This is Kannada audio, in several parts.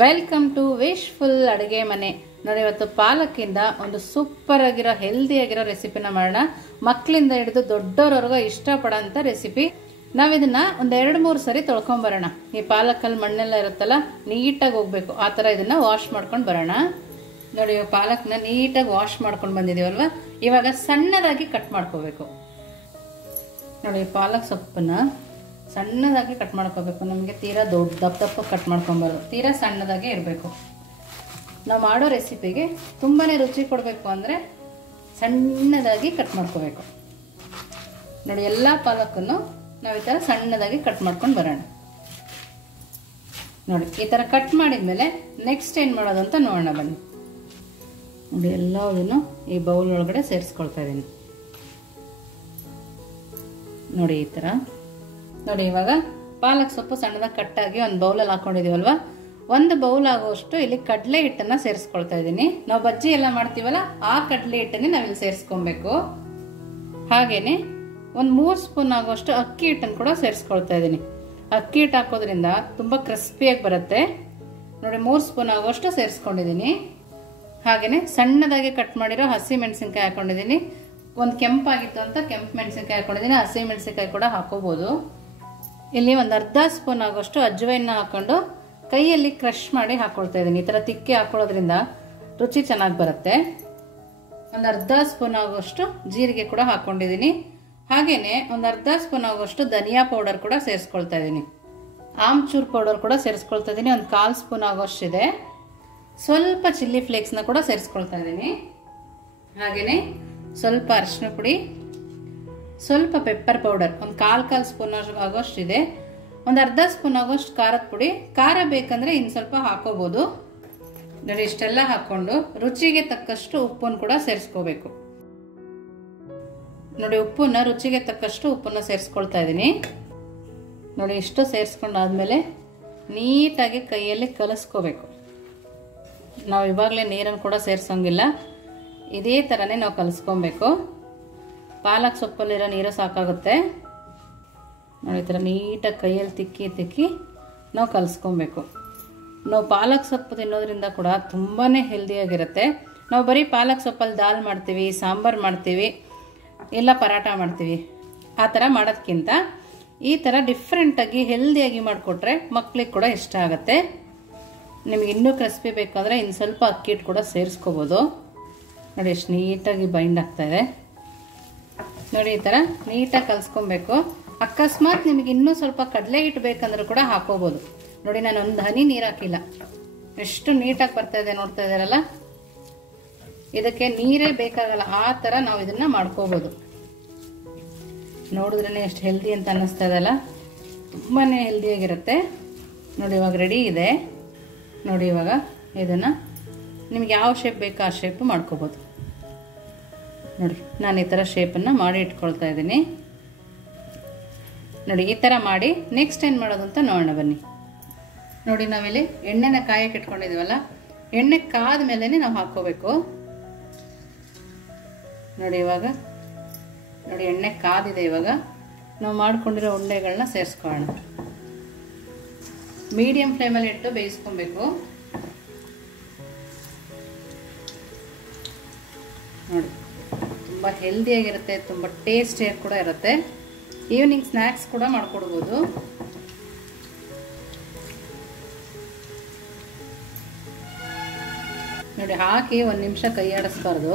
ವೆಲ್ಕಮ್ ಟು ವಿಶ್ಫುಲ್ ಅಡುಗೆ ಮನೆ. ನೋಡಿ, ಇವತ್ತು ಪಾಲಕ್ಕಿಂದ ಒಂದು ಸೂಪರ್ ಆಗಿರೋ ಹೆಲ್ದಿ ಆಗಿರೋ ರೆಸಿಪಿನ ಮಾಡೋಣ. ಮಕ್ಕಳಿಂದ ಹಿಡಿದು ದೊಡ್ಡವರವರೆಗೂ ಇಷ್ಟಪಡೋಂಥ ರೆಸಿಪಿ. ನಾವಿದನ್ನ ಒಂದು 2-3 ಸರಿ ತೊಳ್ಕೊಂಬರೋಣ. ಈ ಪಾಲಕ್ಕಲ್ಲಿ ಮಣ್ಣೆಲ್ಲ ಇರುತ್ತಲ್ಲ, ನೀಟಾಗಿ ಹೋಗ್ಬೇಕು. ಆ ಥರ ಇದನ್ನ ವಾಶ್ ಮಾಡ್ಕೊಂಡು ಬರೋಣ. ನೋಡಿ, ಪಾಲಕ್ನ ನೀಟಾಗಿ ವಾಶ್ ಮಾಡ್ಕೊಂಡು ಬಂದಿದ್ದೀವಲ್ವ, ಇವಾಗ ಸಣ್ಣದಾಗಿ ಕಟ್ ಮಾಡ್ಕೋಬೇಕು. ನೋಡಿ, ಪಾಲಕ್ ಸೊಪ್ಪನ್ನ ಸಣ್ಣದಾಗಿ ಕಟ್ ಮಾಡ್ಕೋಬೇಕು. ನಮಗೆ ತೀರಾ ದಪ್ಪ ಕಟ್ ಮಾಡ್ಕೊಬಾರ್ದು, ತೀರಾ ಸಣ್ಣದಾಗಿ ಇರಬೇಕು. ನಾವು ಮಾಡೋ ರೆಸಿಪಿಗೆ ತುಂಬಾ ರುಚಿ ಕೊಡಬೇಕು ಅಂದರೆ ಸಣ್ಣದಾಗಿ ಕಟ್ ಮಾಡ್ಕೋಬೇಕು. ನೋಡಿ, ಎಲ್ಲ ಪಾಲಕನ್ನು ನಾವು ಈ ಥರ ಸಣ್ಣದಾಗಿ ಕಟ್ ಮಾಡ್ಕೊಂಡು ಬರೋಣ. ನೋಡಿ, ಈ ಥರ ಕಟ್ ಮಾಡಿದ್ಮೇಲೆ ನೆಕ್ಸ್ಟ್ ಏನು ಮಾಡೋದು ಅಂತ ನೋಡೋಣ ಬನ್ನಿ. ನೋಡಿ, ಎಲ್ಲದನ್ನು ಈ ಬೌಲ್ ಒಳಗಡೆ ಸೇರಿಸ್ಕೊಳ್ತಾ ಇದ್ದೀನಿ. ನೋಡಿ, ಈ ಥರ. ನೋಡಿ, ಇವಾಗ ಪಾಲಕ್ ಸೊಪ್ಪು ಸಣ್ಣದಾಗಿ ಕಟ್ಟಾಗಿ ಒಂದು ಬೌಲಲ್ಲಿ ಹಾಕೊಂಡಿದೀವಲ್ವ, ಒಂದು ಬೌಲ್ ಆಗುವಷ್ಟು ಇಲ್ಲಿ ಕಡಲೆ ಹಿಟ್ಟನ್ನ ಸೇರಿಸ್ಕೊಳ್ತಾ ಇದ್ದೀನಿ. ನಾವು ಬಜ್ಜಿ ಎಲ್ಲ ಮಾಡ್ತೀವಲ್ಲ, ಆ ಕಡಲೆ ಹಿಟ್ಟನ್ನೇ ನಾವಿಲ್ಲಿ ಸೇರಿಸ್ಕೊಬೇಕು. ಹಾಗೇನೆ ಒಂದು 3 ಸ್ಪೂನ್ ಆಗುವಷ್ಟು ಅಕ್ಕಿ ಹಿಟ್ಟನ್ನು ಕೂಡ ಸೇರಿಸ್ಕೊಳ್ತಾ ಇದ್ದೀನಿ. ಅಕ್ಕಿ ಹಿಟ್ಟು ಹಾಕೋದ್ರಿಂದ ತುಂಬಾ ಕ್ರಿಸ್ಪಿಯಾಗಿ ಬರುತ್ತೆ. ನೋಡಿ, 3 ಸ್ಪೂನ್ ಆಗುವಷ್ಟು ಸೇರಿಸ್ಕೊಂಡಿದ್ದೀನಿ. ಹಾಗೇನೆ ಸಣ್ಣದಾಗಿ ಕಟ್ ಮಾಡಿರೋ ಹಸಿ ಮೆಣಸಿನ್ಕಾಯಿ ಹಾಕೊಂಡಿದ್ದೀನಿ. ಒಂದು ಕೆಂಪಾಗಿತ್ತು ಅಂತ ಕೆಂಪು ಮೆಣಸಿನ್ಕಾಯಿ ಹಾಕೊಂಡಿದ್ದೀನಿ. ಹಸಿ ಮೆಣಸಿನ್ಕಾಯಿ ಕೂಡ ಹಾಕೋಬಹುದು. ಇಲ್ಲಿ ಒಂದು ಅರ್ಧ ಸ್ಪೂನ್ ಆಗುವಷ್ಟು ಅಜ್ವೈನ್ನ ಹಾಕೊಂಡು ಕೈಯಲ್ಲಿ ಕ್ರಷ್ ಮಾಡಿ ಹಾಕೊಳ್ತಾ ಇದ್ದೀನಿ. ಈ ಥರ ತಿಕ್ಕಿ ಹಾಕೊಳ್ಳೋದ್ರಿಂದ ರುಚಿ ಚೆನ್ನಾಗಿ ಬರುತ್ತೆ. ಒಂದು ಅರ್ಧ ಸ್ಪೂನ್ ಆಗುವಷ್ಟು ಜೀರಿಗೆ ಕೂಡ ಹಾಕೊಂಡಿದ್ದೀನಿ. ಹಾಗೇನೆ ಒಂದು ಅರ್ಧ ಸ್ಪೂನ್ ಆಗುವಷ್ಟು ಧನಿಯಾ ಪೌಡರ್ ಕೂಡ ಸೇರಿಸ್ಕೊಳ್ತಾ ಇದ್ದೀನಿ. ಆಮ್ಚೂರ್ ಪೌಡರ್ ಕೂಡ ಸೇರಿಸ್ಕೊಳ್ತಾ ಇದ್ದೀನಿ. ಒಂದು 1/4 ಸ್ಪೂನ್ ಆಗುವಷ್ಟು ಇದೆ. ಸ್ವಲ್ಪ ಚಿಲ್ಲಿ ಫ್ಲೇಕ್ಸ್ನ ಕೂಡ ಸೇರಿಸ್ಕೊಳ್ತಾ ಇದ್ದೀನಿ. ಹಾಗೇನೆ ಸ್ವಲ್ಪ ಅರಿಶಿನ ಪುಡಿ, ಸ್ವಲ್ಪ ಪೆಪ್ಪರ್ ಪೌಡರ್ ಒಂದು 1/4 ಸ್ಪೂನ್ ಆಗೋಷ್ಟು ಇದೆ. ಒಂದು ಅರ್ಧ ಸ್ಪೂನ್ ಆಗೋಷ್ಟು ಖಾರದ ಪುಡಿ. ಖಾರ ಬೇಕಂದ್ರೆ ಇನ್ನು ಸ್ವಲ್ಪ ಹಾಕೋಬಹುದು. ನೋಡಿ, ಇಷ್ಟೆಲ್ಲ ಹಾಕೊಂಡು ರುಚಿಗೆ ತಕ್ಕಷ್ಟು ಉಪ್ಪನ್ನು ಕೂಡ ಸೇರಿಸ್ಕೋಬೇಕು. ನೋಡಿ, ಉಪ್ಪನ್ನ ರುಚಿಗೆ ತಕ್ಕಷ್ಟು ಉಪ್ಪನ್ನ ಸೇರಿಸ್ಕೊಳ್ತಾ ಇದ್ದೀನಿ. ನೋಡಿ, ಇಷ್ಟು ಸೇರಿಸ್ಕೊಂಡಾದ್ಮೇಲೆ ನೀಟಾಗಿ ಕೈಯಲ್ಲಿ ಕಲಿಸ್ಕೋಬೇಕು. ನಾವು ಇವಾಗಲೇ ನೀರನ್ನು ಕೂಡ ಸೇರಿಸೋಂಗಿಲ್ಲ, ಇದೇ ಥರನೇ ನಾವು ಕಲಿಸ್ಕೊಬೇಕು. ಪಾಲಕ್ ಸೊಪ್ಪಲ್ಲಿರೋ ನೀರು ಸಾಕಾಗುತ್ತೆ. ನೋಡಿ, ಈ ಥರ ನೀಟಾಗಿ ಕೈಯಲ್ಲಿ ತಿಕ್ಕಿ ನಾವು ಕಲಿಸ್ಕೊಬೇಕು. ನಾವು ಪಾಲಕ್ ಸೊಪ್ಪು ತಿನ್ನೋದ್ರಿಂದ ಕೂಡ ತುಂಬಾ ಹೆಲ್ದಿಯಾಗಿರುತ್ತೆ. ನಾವು ಬರೀ ಪಾಲಕ್ ಸೊಪ್ಪಲ್ಲಿ ದಾಲ್ ಮಾಡ್ತೀವಿ, ಸಾಂಬಾರು ಮಾಡ್ತೀವಿ, ಎಲ್ಲ ಪರಾಟ ಮಾಡ್ತೀವಿ. ಆ ಥರ ಮಾಡೋದಕ್ಕಿಂತ ಈ ಥರ ಡಿಫ್ರೆಂಟಾಗಿ ಹೆಲ್ದಿಯಾಗಿ ಮಾಡಿಕೊಟ್ರೆ ಮಕ್ಳಿಗೆ ಕೂಡ ಇಷ್ಟ ಆಗುತ್ತೆ. ನಿಮಗೆ ಇನ್ನೂ ಕ್ರಿಸ್ಪಿ ಬೇಕಾದರೆ ಇನ್ನು ಸ್ವಲ್ಪ ಅಕ್ಕಿ ಹಿಟ್ಟು ಕೂಡ ಸೇರಿಸ್ಕೋಬೋದು. ನೋಡಿ, ಎಷ್ಟು ನೀಟಾಗಿ ಬೈಂಡ್ ಆಗ್ತಾ ಇದೆ. ನೋಡಿ, ಈ ಥರ ನೀಟಾಗಿ ಕಲಿಸ್ಕೊಬೇಕು. ಅಕಸ್ಮಾತ್ ನಿಮಗೆ ಇನ್ನೂ ಸ್ವಲ್ಪ ಕಡಲೆ ಹಿಟ್ಟು ಬೇಕಂದ್ರೂ ಕೂಡ ಹಾಕೋಬೋದು. ನೋಡಿ, ನಾನು ಒಂದು ಹನಿ ನೀರು ಹಾಕಿಲ್ಲ, ಎಷ್ಟು ನೀಟಾಗಿ ಬರ್ತಾ ಇದೆ ನೋಡ್ತಾ ಇದ್ದಾರಲ್ಲ. ಇದಕ್ಕೆ ನೀರೇ ಬೇಕಾಗಲ್ಲ, ಆ ಥರ ನಾವು ಇದನ್ನ ಮಾಡ್ಕೋಬೋದು. ನೋಡಿದ್ರೇ ಎಷ್ಟು ಹೆಲ್ದಿ ಅಂತ ಅನ್ನಿಸ್ತಾ ಇದೆಲ್ಲ, ತುಂಬಾ ಹೆಲ್ದಿಯಾಗಿರುತ್ತೆ. ನೋಡಿ, ಇವಾಗ ರೆಡಿ ಇದೆ. ನೋಡಿ, ಇವಾಗ ಇದನ್ನು ನಿಮ್ಗೆ ಯಾವ ಶೇಪ್ ಬೇಕೋ ಆ ಶೇಪ್ ಮಾಡ್ಕೋಬೋದು. ನೋಡಿ, ನಾನು ಈ ಥರ ಶೇಪನ್ನು ಮಾಡಿ ಇಟ್ಕೊಳ್ತಾ ಇದ್ದೀನಿ. ನೋಡಿ, ಈ ಥರ ಮಾಡಿ ನೆಕ್ಸ್ಟ್ ಏನು ಮಾಡೋದು ಅಂತ ನೋಡೋಣ ಬನ್ನಿ. ನೋಡಿ, ನಾವಿಲ್ಲಿ ಎಣ್ಣೆನ ಕಾಯಕ್ಕೆ ಇಟ್ಕೊಂಡಿದ್ದೀವಲ್ಲ, ಎಣ್ಣೆ ಕಾದ ಮೇಲೆ ನಾವು ಹಾಕ್ಕೋಬೇಕು. ನೋಡಿ, ಇವಾಗ ನೋಡಿ ಎಣ್ಣೆ ಕಾದಿದೆ. ಇವಾಗ ನಾವು ಮಾಡ್ಕೊಂಡಿರೋ ಉಂಡೆಗಳನ್ನ ಸೇರಿಸ್ಕೊಳ್ಳೋಣ. ಮೀಡಿಯಂ ಫ್ಲೇಮಲ್ಲಿ ಇಟ್ಟು ಬೇಯಿಸ್ಕೊಬೇಕು. ನೋಡಿ, ತುಂಬ ಹೆಲ್ದಿಯಾಗಿರುತ್ತೆ, ತುಂಬ ಟೇಸ್ಟಿಯಾಗಿ ಕೂಡ ಇರುತ್ತೆ. ಈವ್ನಿಂಗ್ ಸ್ನ್ಯಾಕ್ಸ್ ಕೂಡ ಮಾಡ್ಕೊಡ್ಬೋದು. ನೋಡಿ, ಹಾಕಿ 1 ನಿಮಿಷ ಕೈ ಆಡಿಸ್ಬಾರ್ದು.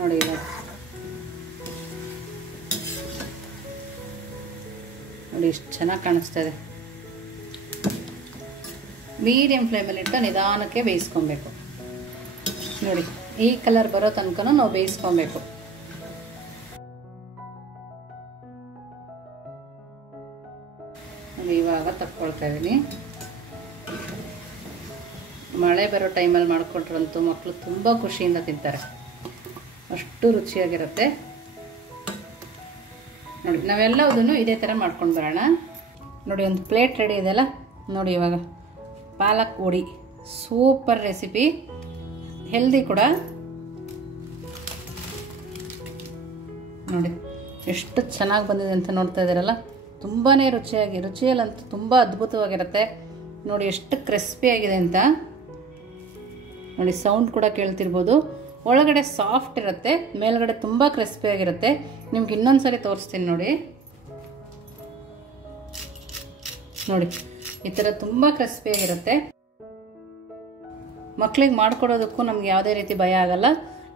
ನೋಡಿ, ಇವಾಗ ನೋಡಿ ಎಷ್ಟು ಚೆನ್ನಾಗಿ ಕಾಣಿಸ್ತಾ ಇದೆ. ಮೀಡಿಯಂ ಫ್ಲೇಮಲ್ಲಿ ಇಟ್ಟು ನಿಧಾನಕ್ಕೆ ಬೇಯಿಸ್ಕೊಬೇಕು. ನೋಡಿ, ಈ ಕಲರ್ ಬರೋ ತನಕ ನಾವು ಬೇಯಿಸ್ಕೊಬೇಕು. ನೋಡಿ, ಇವಾಗ ತಕ್ಕೊಳ್ತಾ ಇದ್ದೀನಿ. ಮಳೆ ಬರೋ ಟೈಮಲ್ಲಿ ಮಾಡಿಕೊಟ್ರಂತೂ ಮಕ್ಕಳು ತುಂಬ ಖುಷಿಯಿಂದ ತಿಂತಾರೆ, ಅಷ್ಟು ರುಚಿಯಾಗಿರುತ್ತೆ. ನೋಡಿ, ನಾವೆಲ್ಲದನ್ನು ಇದೇ ಥರ ಮಾಡ್ಕೊಂಡು ಬರೋಣ. ನೋಡಿ, ಒಂದು ಪ್ಲೇಟ್ ರೆಡಿ ಇದೆಯಲ್ಲ. ನೋಡಿ, ಇವಾಗ ಪಾಲಕ್ ವಡಿ ಸೂಪರ್ ರೆಸಿಪಿ, ಹೆಲ್ದಿ ಕೂಡ. ನೋಡಿ, ಎಷ್ಟು ಚೆನ್ನಾಗಿ ಬಂದಿದೆ ಅಂತ ನೋಡ್ತಾ ಇದ್ದೀರಲ್ಲ. ತುಂಬಾ ರುಚಿಯಲ್ಲಂತೂ ತುಂಬ ಅದ್ಭುತವಾಗಿರುತ್ತೆ. ನೋಡಿ ಎಷ್ಟು ಕ್ರಿಸ್ಪಿ ಆಗಿದೆ ಅಂತ. ನೋಡಿ ಸೌಂಡ್ ಕೂಡ ಕೇಳ್ತಿರ್ಬೋದು. ಒಳಗಡೆ ಸಾಫ್ಟ್ ಇರುತ್ತೆ, ಮೇಲ್ಗಡೆ ತುಂಬ ಕ್ರಿಸ್ಪಿ ಆಗಿರುತ್ತೆ. ನಿಮ್ಗೆ ಇನ್ನೊಂದ್ಸರಿ ತೋರಿಸ್ತೀನಿ ನೋಡಿ. ನೋಡಿ ಈ ಥರ ತುಂಬ ಕ್ರಿಸ್ಪಿ ಆಗಿರುತ್ತೆ. ಮಕ್ಳಿಗೆ ಮಾಡ್ಕೊಡೋದಕ್ಕೂ ನಮ್ಗೆ ಯಾವುದೇ ರೀತಿ ಭಯ ಆಗಲ್ಲ.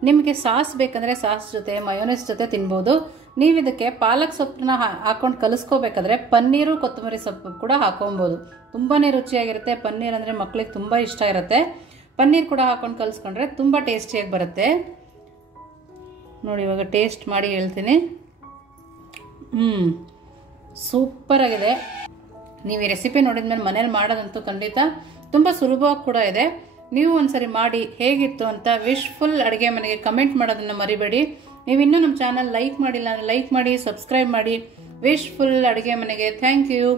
ನಿಮಗೆ ಸಾಸ್ ಬೇಕಂದರೆ ಸಾಸ್ ಜೊತೆ ಮಯೋನೈಸ್ ಜೊತೆ ತಿನ್ಬೋದು. ನೀವು ಇದಕ್ಕೆ ಪಾಲಕ್ ಸೊಪ್ಪನ್ನ ಹಾಕೊಂಡು ಕಲಿಸ್ಕೋಬೇಕಾದ್ರೆ ಪನ್ನೀರು ಕೊತ್ತಂಬರಿ ಸೊಪ್ಪು ಕೂಡ ಹಾಕೊಬೋದು. ತುಂಬಾ ರುಚಿಯಾಗಿರುತ್ತೆ. ಪನ್ನೀರ್ ಅಂದರೆ ಮಕ್ಳಿಗೆ ತುಂಬ ಇಷ್ಟ ಇರುತ್ತೆ. ಪನ್ನೀರ್ ಕೂಡ ಹಾಕೊಂಡು ಕಲಿಸ್ಕೊಂಡ್ರೆ ತುಂಬ ಟೇಸ್ಟಿಯಾಗಿ ಬರುತ್ತೆ. ನೋಡಿ ಇವಾಗ ಟೇಸ್ಟ್ ಮಾಡಿ ಹೇಳ್ತೀನಿ. ಸೂಪರ್ ಆಗಿದೆ. ನೀವು ಈ ರೆಸಿಪಿ ನೋಡಿದ್ಮೇಲೆ ಮನೇಲಿ ಮಾಡೋದಂತೂ ಖಂಡಿತ ತುಂಬ ಸುಲಭವಾಗಿ ಕೂಡ ಇದೆ. ನೀವು ಒಂದ್ಸರಿ ಮಾಡಿ ಹೇಗಿತ್ತು ಅಂತ ವಿಶ್ಫುಲ್ ಅಡುಗೆ ಮನೆಗೆ ಕಮೆಂಟ್ ಮಾಡೋದನ್ನು ಮರಿಬೇಡಿ. ನೀವು ಇನ್ನೂ ನಮ್ಮ ಚಾನಲ್ ಲೈಕ್ ಮಾಡಿಲ್ಲ ಅಂದರೆ ಲೈಕ್ ಮಾಡಿ, ಸಬ್ಸ್ಕ್ರೈಬ್ ಮಾಡಿ. ವಿಶ್ಫುಲ್ ಅಡುಗೆ ಮನೆಗೆ ಥ್ಯಾಂಕ್ ಯು.